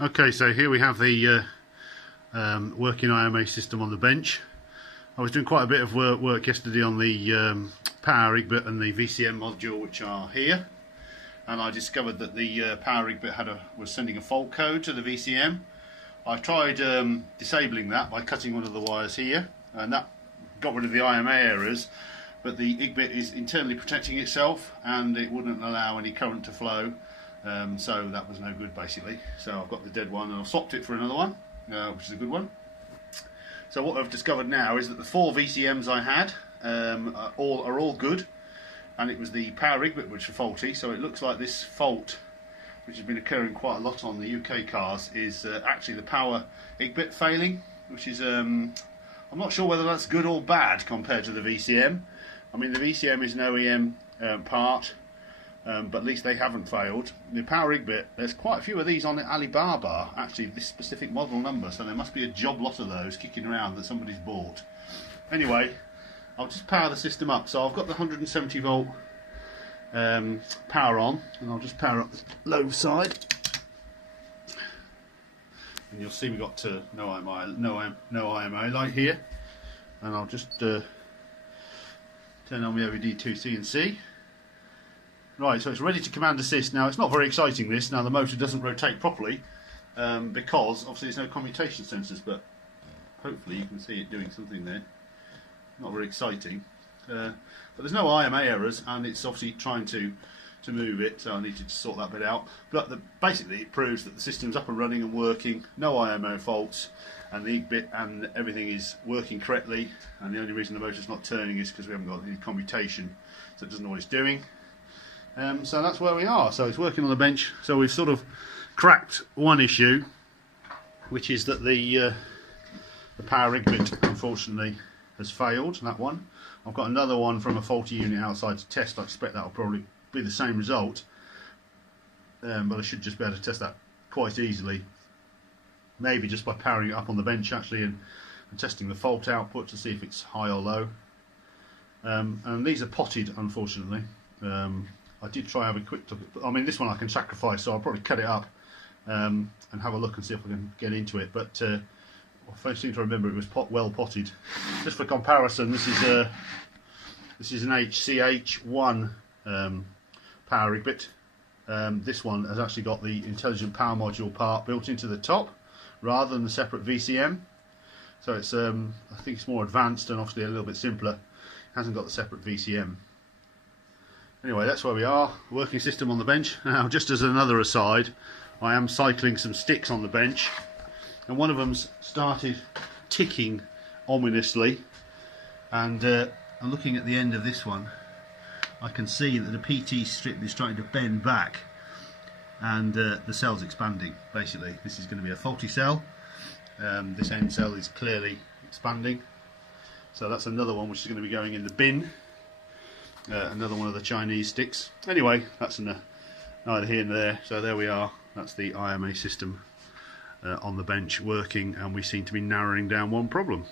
Okay, so here we have the working IMA system on the bench. I was doing quite a bit of work yesterday on the power IGBT and the VCM module, which are here, and I discovered that the power IGBT was sending a fault code to the VCM. I tried disabling that by cutting one of the wires here, and that got rid of the IMA errors, but the IGBT is internally protecting itself and it wouldn't allow any current to flow, so that was no good basically. So I've got the dead one and I've swapped it for another one, which is a good one. So what I've discovered now is that the 4 VCMs I had are all good, and it was the power IGBT which were faulty. So it looks like this fault, which has been occurring quite a lot on the UK cars, is actually the power IGBT failing, which is I'm not sure whether that's good or bad compared to the VCM. I mean, the VCM is an OEM part, but at least they haven't failed. The power IGBT, there's quite a few of these on Alibaba, actually, this specific model number, so there must be a job lot of those kicking around that somebody's bought. Anyway, I'll just power the system up. So I've got the 170 volt power on, and I'll just power up the low side. And you'll see we've got no IMA light here. And I'll just turn on my OBD2C and C. Right, so it's ready to command assist. Now, it's not very exciting, this. Now, the motor doesn't rotate properly because obviously there's no commutation sensors, but hopefully you can see it doing something there. Not very exciting. But there's no IMA errors, and it's obviously trying to move it, so I need to sort that bit out. But basically it proves that the system's up and running and working, no IMA faults, and the IGBT and everything is working correctly, and the only reason the motor's not turning is because we haven't got any commutation, so it doesn't know what it's doing. So that's where we are. So it's working on the bench. So we've sort of cracked one issue, which is that the power IGBT unfortunately has failed, that one. I've got another one from a faulty unit outside to test. I expect that will probably be the same result, but I should just be able to test that quite easily, maybe just by powering it up on the bench actually and testing the fault output to see if it's high or low. And these are potted, unfortunately. I did try have a quick look at, I mean, this one I can sacrifice, so I'll probably cut it up and have a look and see if I can get into it, but I seem to remember it was well potted. Just for comparison, this is an HCH1 power IGBT. This one has actually got the intelligent power module part built into the top rather than the separate VCM. So it's I think it's more advanced and obviously a little bit simpler. It hasn't got the separate VCM. Anyway, that's where we are. Working system on the bench. Now, just as another aside, I am cycling some sticks on the bench, and one of them's started ticking ominously, and I'm looking at the end of this one. I can see that the PT strip is starting to bend back, and the cell's expanding. Basically, this is going to be a faulty cell. This end cell is clearly expanding, so that's another one which is going to be going in the bin. Another one of the Chinese sticks. Anyway, that's neither here nor there. So there we are. That's the IMA system on the bench working, and we seem to be narrowing down one problem.